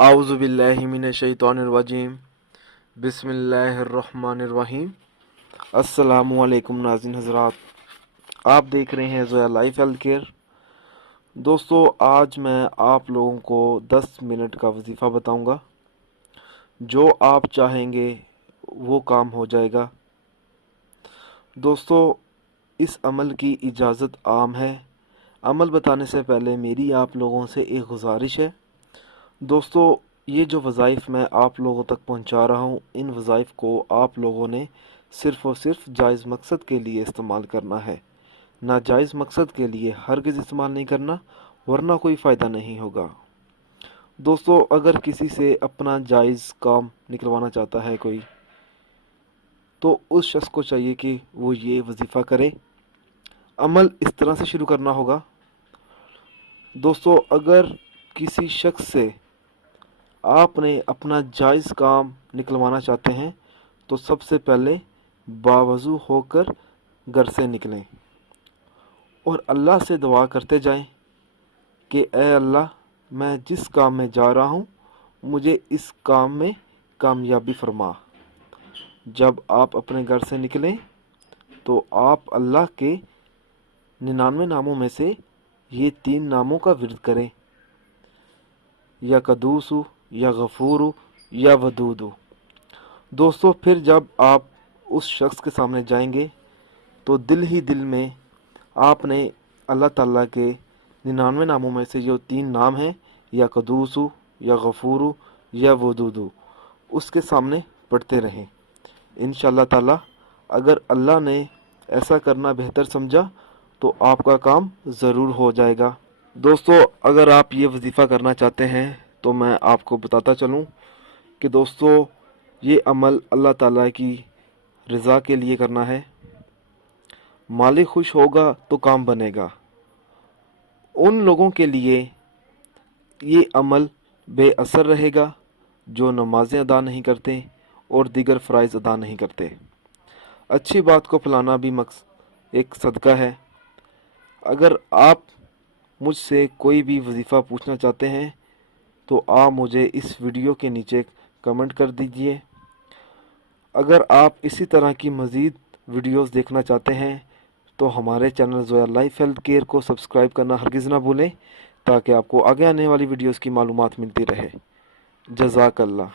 اعوذ باللہ من الشیطان الرجیم بسم اللہ الرحمن الرحیم۔ السلام علیکم ناظرین حضرات، آپ دیکھ رہے ہیں زویا لائف ہیلتھ کیئر۔ دوستو، آج میں آپ لوگوں کو 10 منٹ کا وظیفہ بتاؤں گا۔ جو آپ چاہیں گے وہ کام ہو جائے گا۔ دوستو، اس عمل کی اجازت عام ہے۔ عمل بتانے سے پہلے میری آپ لوگوں سے ایک گزارش ہے۔ دوستو، یہ جو وظائف میں آپ لوگوں تک پہنچا رہا ہوں، ان وظائف کو آپ لوگوں نے صرف اور صرف جائز مقصد کے لیے استعمال کرنا ہے، ناجائز مقصد کے لیے ہرگز استعمال نہیں کرنا، ورنہ کوئی فائدہ نہیں ہوگا۔ دوستو، اگر کسی سے اپنا جائز کام نکلوانا چاہتا ہے کوئی، تو اس شخص کو چاہیے کہ وہ یہ وظیفہ کرے۔ عمل اس طرح سے شروع کرنا ہوگا۔ دوستو، اگر کسی شخص سے آپ نے اپنا جائز کام نکلوانا چاہتے ہیں تو سب سے پہلے باوضو ہو کر گھر سے نکلیں اور اللہ سے دعا کرتے جائیں کہ اے اللہ، میں جس کام میں جا رہا ہوں مجھے اس کام میں کامیابی فرما۔ جب آپ اپنے گھر سے نکلیں تو آپ اللہ کے 99 ناموں میں سے یہ 3 ناموں کا ورد کریں، یا قدوس، یا غفور، یا ودود۔ دوستو، پھر جب آپ اس شخص کے سامنے جائیں گے تو دل ہی دل میں آپ نے اللہ تعالیٰ کے 99 ناموں میں سے جو 3 نام ہیں، یا قدوس، یا غفور، یا ودود، اس کے سامنے پڑھتے رہیں۔ انشاءاللہ تعالیٰ اگر اللہ نے ایسا کرنا بہتر سمجھا تو آپ کا کام ضرور ہو جائے گا۔ دوستو، اگر آپ یہ وظیفہ کرنا چاہتے ہیں تو میں آپ کو بتاتا چلوں کہ دوستو، یہ عمل اللہ تعالیٰ کی رضا کے لیے کرنا ہے۔ مالک خوش ہوگا تو کام بنے گا۔ ان لوگوں کے لیے یہ عمل بے اثر رہے گا جو نمازیں ادا نہیں کرتے اور دیگر فرائض ادا نہیں کرتے۔ اچھی بات کو پھیلانا بھی ایک صدقہ ہے۔ اگر آپ مجھ سے کوئی بھی وظیفہ پوچھنا چاہتے ہیں تو آپ مجھے اس ویڈیو کے نیچے کمنٹ کر دیجئے۔ اگر آپ اسی طرح کی مزید ویڈیوز دیکھنا چاہتے ہیں تو ہمارے channel Zoya life health care کو سبسکرائب کرنا ہرگز نہ بھولیں، تاکہ آپ کو آگے آنے والی ویڈیوز کی معلومات ملتی رہے۔ جزاک اللہ۔